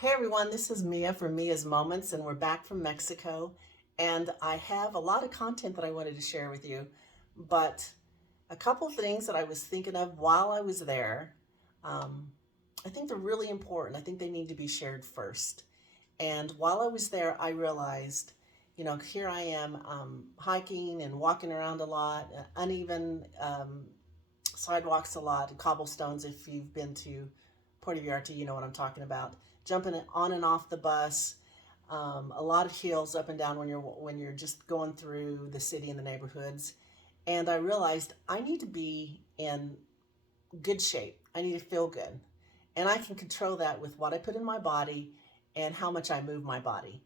Hey everyone, this is Mia from Mia's Moments, and we're back from Mexico. And I have a lot of content that I wanted to share with you, but a couple of things that I was thinking of while I was there, um, I think they're really important. I think they need to be shared first. And while I was there, I realized, here I am hiking and walking around a lot, uneven sidewalks a lot, cobblestones. If you've been to Puerto Vallarta, you know what I'm talking about. Jumping on and off the bus, a lot of hills up and down when you're just going through the city and the neighborhoods. And I realized I need to be in good shape. I need to feel good, and I can control that with what I put in my body and how much I move my body.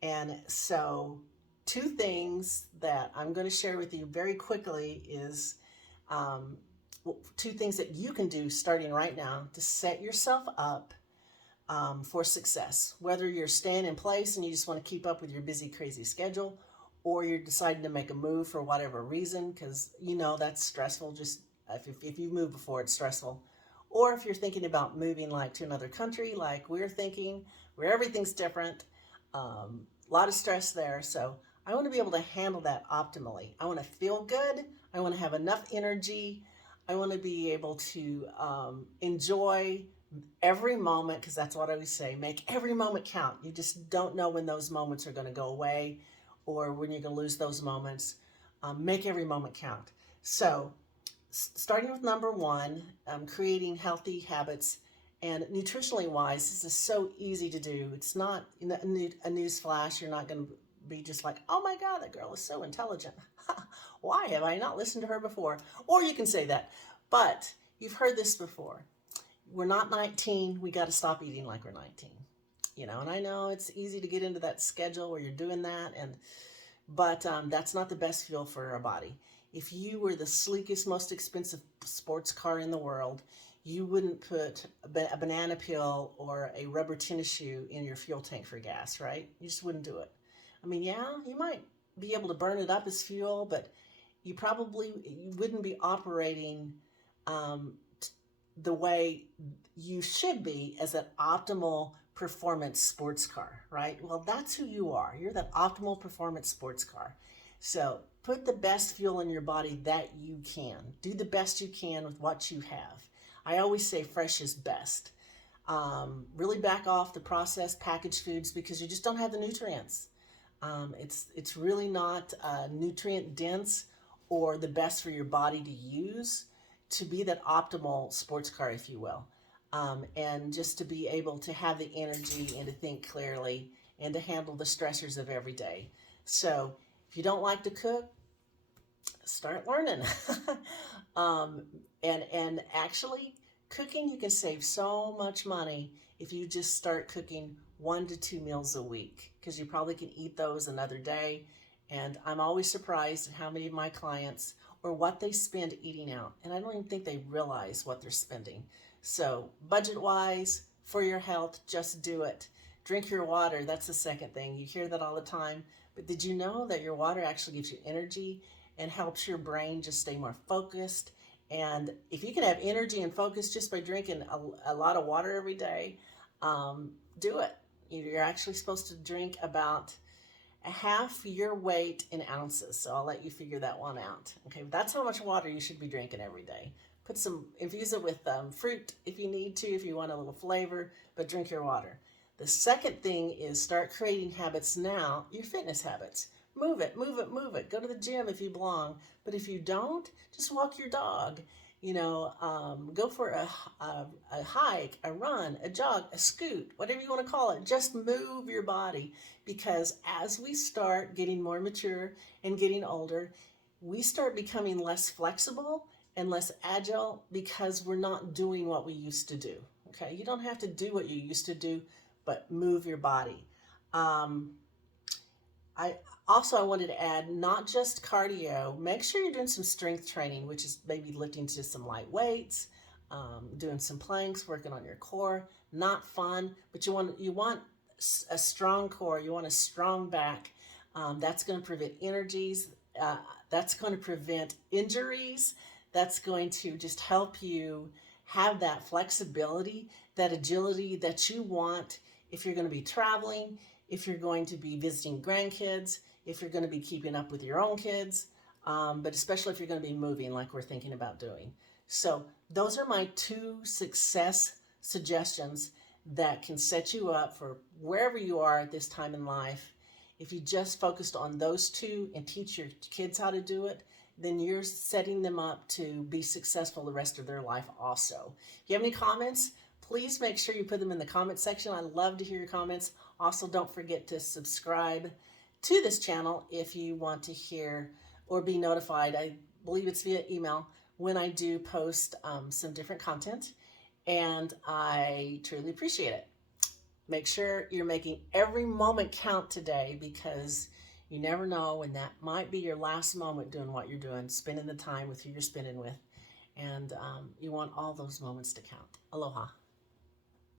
And so, two things that I'm going to share with you very quickly is um, two things that you can do starting right now to set yourself up for success. Whether you're staying in place and you just want to keep up with your busy, crazy schedule, or you're deciding to make a move for whatever reason, because that's stressful. Just if you've moved before, it's stressful. Or if you're thinking about moving like to another country, like we're thinking, where everything's different, a lot of stress there. So I want to be able to handle that optimally. I want to feel good. I want to have enough energy. I want to be able to enjoy every moment, because that's what I always say, make every moment count. You just don't know when those moments are going to go away or when you're going to lose those moments. Make every moment count. So starting with number one, creating healthy habits. And nutritionally wise, this is so easy to do. It's not a news flash. You're not going to be just like, oh my God, that girl is so intelligent. Why have I not listened to her before? Or you can say that, but you've heard this before. We're not 19. We got to stop eating like we're 19. And I know it's easy to get into that schedule where you're doing that, but that's not the best fuel for our body. If you were the sleekest, most expensive sports car in the world, you wouldn't put a banana peel or a rubber tennis shoe in your fuel tank for gas, right? You just wouldn't do it. I mean, yeah, you might be able to burn it up as fuel, but you wouldn't be operating um, the way you should be as an optimal performance sports car, right? Well, that's who you are. You're that optimal performance sports car. So put the best fuel in your body that you can. Do the best you can with what you have. I always say fresh is best. Really back off the processed packaged foods because you just don't have the nutrients. It's really not nutrient dense or the best for your body to use to be that optimal sports car, if you will. And just to be able to have the energy and to think clearly and to handle the stressors of every day. So if you don't like to cook, start learning. um, and actually, cooking, you can save so much money if you just start cooking 1 to 2 meals a week, because you probably can eat those another day. And I'm always surprised at how many of my clients or what they spend eating out. And I don't even think they realize what they're spending. So budget wise, for your health, just do it. Drink your water. That's the second thing. You hear that all the time. But did you know that your water actually gives you energy and helps your brain just stay more focused? And if you can have energy and focus just by drinking a lot of water every day, do it. You're actually supposed to drink about half your weight in ounces. So I'll let you figure that one out. Okay, but that's how much water you should be drinking every day. Infuse it with fruit if you need to, if you want a little flavor, but drink your water. The second thing is start creating habits now, your fitness habits. Move it, move it, move it. Go to the gym if you belong. But if you don't, just walk your dog. Go for a hike, a run, a jog, a scoot, whatever you want to call it. Just move your body, because as we start getting more mature and getting older, we start becoming less flexible and less agile because we're not doing what we used to do. Okay, you don't have to do what you used to do, but move your body. Um, I wanted to add not just cardio. Make sure you're doing some strength training, which is maybe lifting to some light weights, doing some planks, working on your core. Not fun, but you want a strong core. You want a strong back. That's going to prevent energies. That's going to prevent injuries. That's going to just help you have that flexibility, that agility that you want if you're going to be traveling, if you're going to be visiting grandkids, if you're going to be keeping up with your own kids, but especially if you're going to be moving like we're thinking about doing. So those are my 2 success suggestions that can set you up for wherever you are at this time in life. If you just focused on those 2 and teach your kids how to do it, then you're setting them up to be successful the rest of their life also. If you have any comments, please make sure you put them in the comment section. I love to hear your comments. Also, don't forget to subscribe to this channel if you want to hear or be notified. I believe it's via email when I do post some different content, and I truly appreciate it. Make sure you're making every moment count today, because you never know when that might be your last moment doing what you're doing, spending the time with who you're spending with. And you want all those moments to count. Aloha.